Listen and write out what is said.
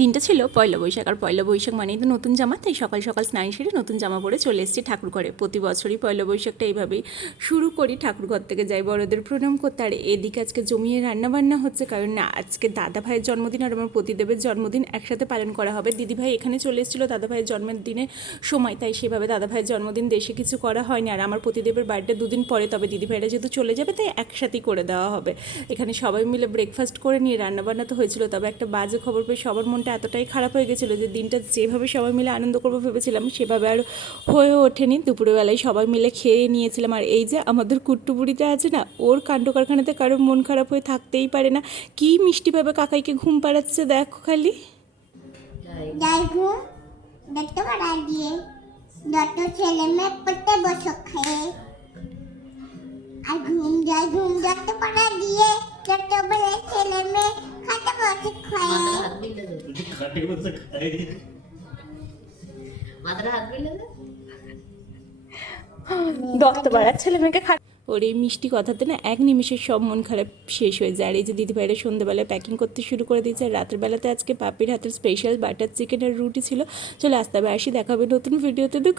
দিনটা ছিল পয়লা বৈশাখ, আর পয়লা বৈশাখ মানেই তো নতুন জামা। তাই সকাল সকাল স্নান সেরে নতুন জামা পরে চলে এসেছি ঠাকুর ঘরে। প্রতি বছরই পয়লা বৈশাখটা এইভাবেই শুরু করি, ঠাকুর ঘর থেকে যাই বড়দের প্রণাম করতে। আর এদিকে আজকে জমিয়ে রান্নাবান্না হচ্ছে, কারণ না আজকে দাদা ভাইয়ের জন্মদিন আর আমার প্রতিদেবের জন্মদিন একসাথে পালন করা হবে। দিদিভাই এখানে চলে এসেছিলো দাদা ভাইয়ের জন্মদিনের সময়, তাই সেভাবে দাদা ভাইয়ের জন্মদিন দেশে কিছু করা হয়নি। আর আমার প্রতিদেবের বার্থডে দুদিন পরে, তবে দিদিভাইরা যেহেতু চলে যাবে তাই একসাথেই করে দেওয়া হবে। এখানে সবাই মিলে ব্রেকফাস্ট করে নিয়ে রান্নাবান্না তো হয়েছিল, তবে একটা বাজে খবর পেয়ে সবার মনটা এতটাই খারাপ হয়ে গেছিলো যে দিনটা যেভাবে সবাই মিলে আনন্দ করবো ভেবেছিলাম সেভাবে আর হয়ে ওঠেনি। দুপুরবেলায় সবাই মিলে খেয়ে নিয়েছিলাম। আর এই যে আমাদের কুট্টুবুড়িটা আছে না, ওর কাণ্ড কারখানাতে কারো মন খারাপ হয়ে থাকতেই পারে না। কি মিষ্টিভাবে কাকাইকে ঘুম পাড়াচ্ছে দেখো খালি। যাই ঘুম দেখতে পারা দিয়ে যত ছেলে মেয়ে পড়তে বসে খায় আর ঘুম দেখতে পারা দিয়ে যত বলে ছেলে মেয়ে খাতে বসে খায়। খাটে বসে খায়, মাথাটা হাত বুলে দে। দশটা পাড়ার ছেলে মেয়েকে ওর এই মিষ্টি কথাতে না এক নিমিষের সব মন খারাপ শেষ হয়ে যায়। আর এই যে দিদিভাইরা সন্ধ্যেবেলায় প্যাকিং করতে শুরু করে দিয়েছে। আর রাতের বেলাতে আজকে পাপির হাতের স্পেশাল বাটার চিকেন আর রুটি ছিল। চলে আসতে হবে, আসি দেখাবে নতুন ভিডিওতে। দুঃখ